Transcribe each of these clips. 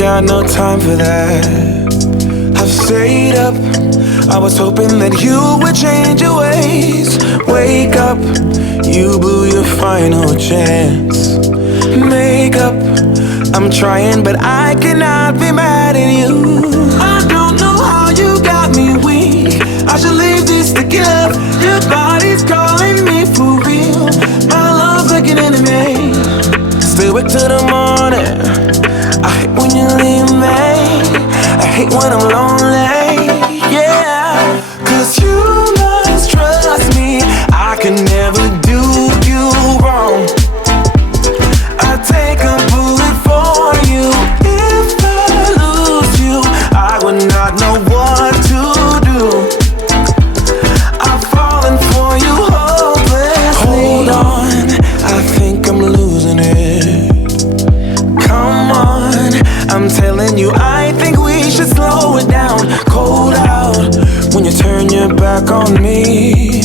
got no time for that. I've stayed up, I was hoping that you would change your ways. Wake up, you blew your final chance. Make up, I'm trying but I cannot be mad at you. I don't know how you got me weak. I should leave this to give. Your body's calling me for real. My love's like an enemy. Stay awake till the morning. I hate when you leave me. I hate when I'm lonely. Yeah, 'cause you must trust me. I can never do you wrong. I take a bullet for you. If I lose you, I would not know what to do. I've fallen for you hopelessly. Hold on, I think I'm losing it. Come on, I'm telling you, I think we should slow it down. Cold out when you turn your back on me.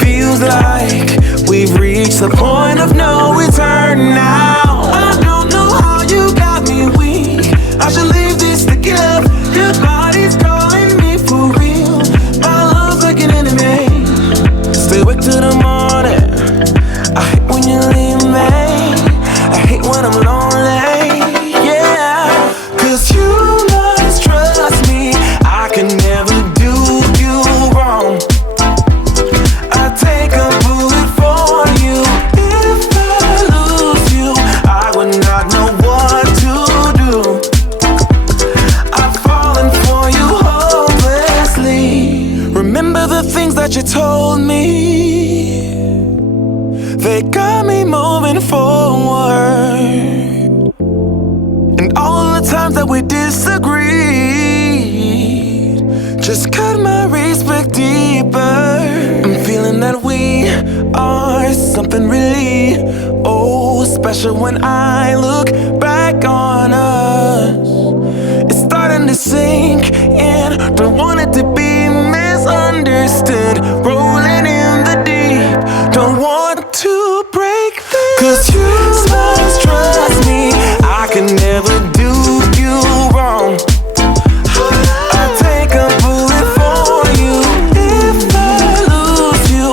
Feels like we've reached the point of no return now. I don't know how you got me weak. I should leave this to give. Your body's calling me for real. My love's like an enemy. Stay awake till the morning. I hate when you leave me. I hate when I'm lonely. Yeah, 'cause you must trust me. I can never do you wrong. I take a bullet for you. If I lose you, I would not know what to do. I've fallen for you hopelessly. Remember the things that you told me? They got me moving forward. And all the times that we disagreed just cut my respect deeper. I'm feeling that we are something really, oh, special when I look back on us. It's starting to sink in, don't want it to be misunderstood. Rolling in the deep, don't want to break this. 'Cause you must trust me. I can never do you wrong. I take a bullet for you. If I lose you,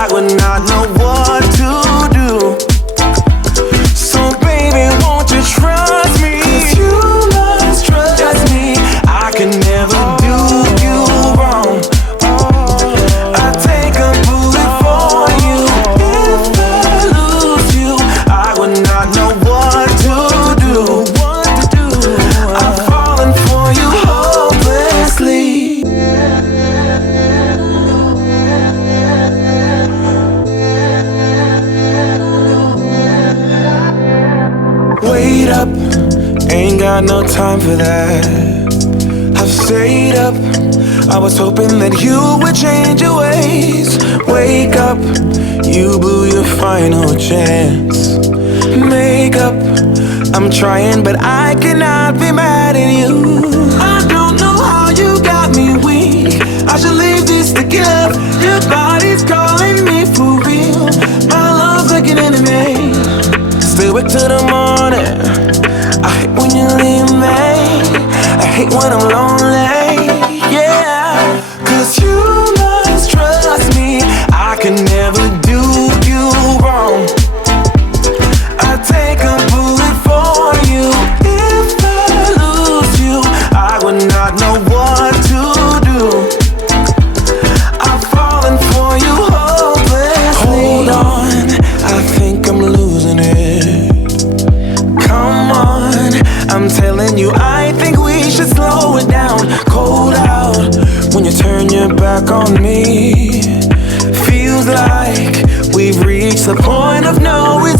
I would not know what to do. So baby, won't you trust me? 'Cause you must trust me. I can never do you wrong. I take a bullet for you. If I lose you, I would not know what to do. I've fallen for you hopelessly. Wait up, ain't got no time for that. I've stayed up, I was hoping that you would change your ways. Wake up, you blew your final chance. Make up, I'm trying but I cannot be mad at you. I don't know how you got me weak. I should leave this to give. Your body's calling me for real. My love's like an enemy. Stay awake till the morning. I hate when you leave me. I hate when I'm lonely. Yeah, 'cause you must trust me. I can never do you wrong. I take a bullet for you. If I lose you, I would not know what to do. I've fallen for you hopelessly. Hold on, I think I'm losing it. Come on, I'm telling you, I think we should slow it down. Cold out when you turn your back on me. Feels like we've reached the point of no return.